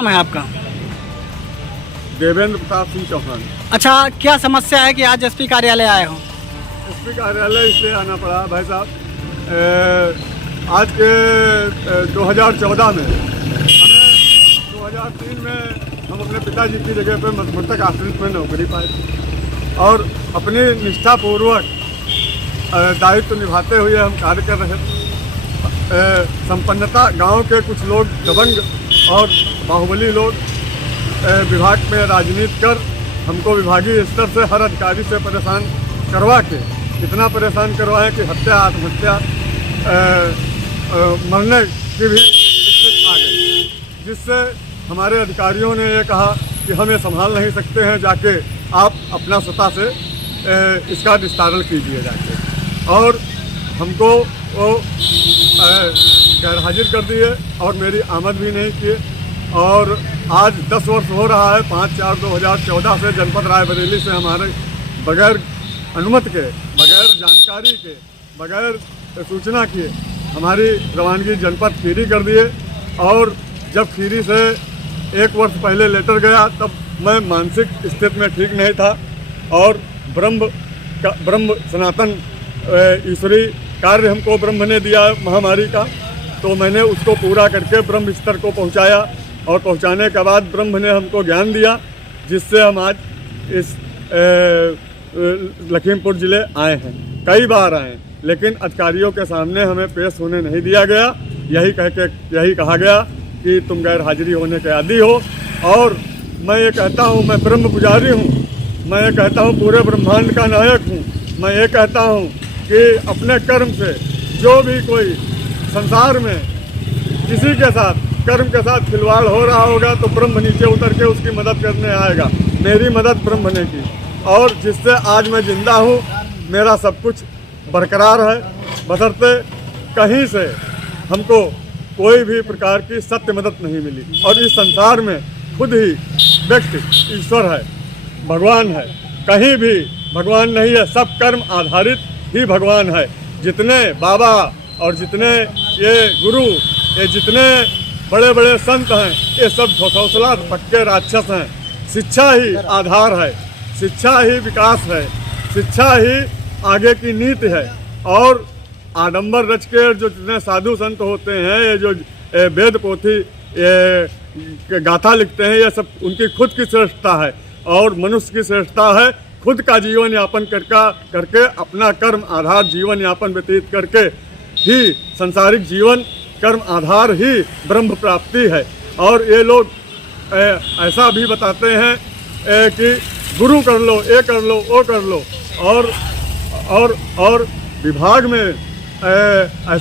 नाम है आपका? देवेंद्र प्रताप सिंह चौहान। अच्छा, क्या समस्या है कि आज एसपी कार्यालय आए हो? एसपी कार्यालय इसलिए आना पड़ा भाई साहब, आज के 2014 में हमें 2003 में हम अपने पिताजी की जगह पर मध्यवर्तक आश्रित में नौकरी पाई और अपनी निष्ठापूर्वक दायित्व निभाते हुए हम कार्य कर रहे थे। संपन्नता गांव के कुछ लोग दबंग और बाहुबली लोग विभाग में राजनीति कर हमको विभागीय स्तर से हर अधिकारी से परेशान करवा के इतना परेशान करवाएं कि हत्या आत्महत्या मरने की भी स्थिति आ गई, जिससे हमारे अधिकारियों ने ये कहा कि हम ये संभाल नहीं सकते हैं, जाके आप अपना सत्ता से इसका निस्तारण कीजिए जाके। और हमको वो गैर हाजिर कर दिए और मेरी आमद भी नहीं किए। और आज 10 वर्ष हो रहा है, 5/4/2014 से जनपद रायबरेली से हमारे बगैर अनुमति के, बगैर जानकारी के, बगैर सूचना किए हमारी रवानगी जनपद खीरी कर दिए। और जब खीरी से 1 वर्ष पहले लेटर गया तब मैं मानसिक स्थिति में ठीक नहीं था और ब्रह्म सनातन ईश्वरी कार्य हमको ब्रह्म ने दिया महामारी का, तो मैंने उसको पूरा करके ब्रह्म स्तर को पहुंचाया और पहुंचाने के बाद ब्रह्म ने हमको ज्ञान दिया, जिससे हम आज इस लखीमपुर ज़िले आए हैं। कई बार आए लेकिन अधिकारियों के सामने हमें पेश होने नहीं दिया गया। यही कहा गया कि तुम गैर हाजिरी होने के आदी हो। और मैं ये कहता हूँ, मैं ब्रह्म पुजारी हूँ, मैं ये कहता हूँ पूरे ब्रह्मांड का नायक हूँ। मैं ये कहता हूँ कि अपने कर्म से जो भी कोई संसार में किसी के साथ कर्म के साथ खिलवाड़ हो रहा होगा तो ब्रह्म नीचे उतर के उसकी मदद करने आएगा। मेरी मदद ब्रह्म ने की और जिससे आज मैं जिंदा हूँ, मेरा सब कुछ बरकरार है, बशर्ते कहीं से हमको कोई भी प्रकार की सत्य मदद नहीं मिली। और इस संसार में खुद ही व्यक्ति ईश्वर है, भगवान है, कहीं भी भगवान नहीं है, सब कर्म आधारित ही भगवान है। जितने बाबा और जितने ये गुरु, ये जितने बड़े बड़े संत हैं, ये सब घोसला पक्के राक्षस हैं। शिक्षा ही आधार है, शिक्षा ही विकास है, शिक्षा ही आगे की नीति है। और आडंबर रच के जो जितने साधु संत होते हैं, ये जो वेद पोथी ये गाथा लिखते हैं, ये सब उनकी खुद की श्रेष्ठता है। और मनुष्य की श्रेष्ठता है खुद का जीवन यापन करके अपना कर्म आधार जीवन यापन व्यतीत करके ही संसारिक जीवन कर्म आधार ही ब्रह्म प्राप्ति है। और ये लोग ऐसा भी बताते हैं कि गुरु कर लो, ये कर लो, वो कर लो। और विभाग में ऐसा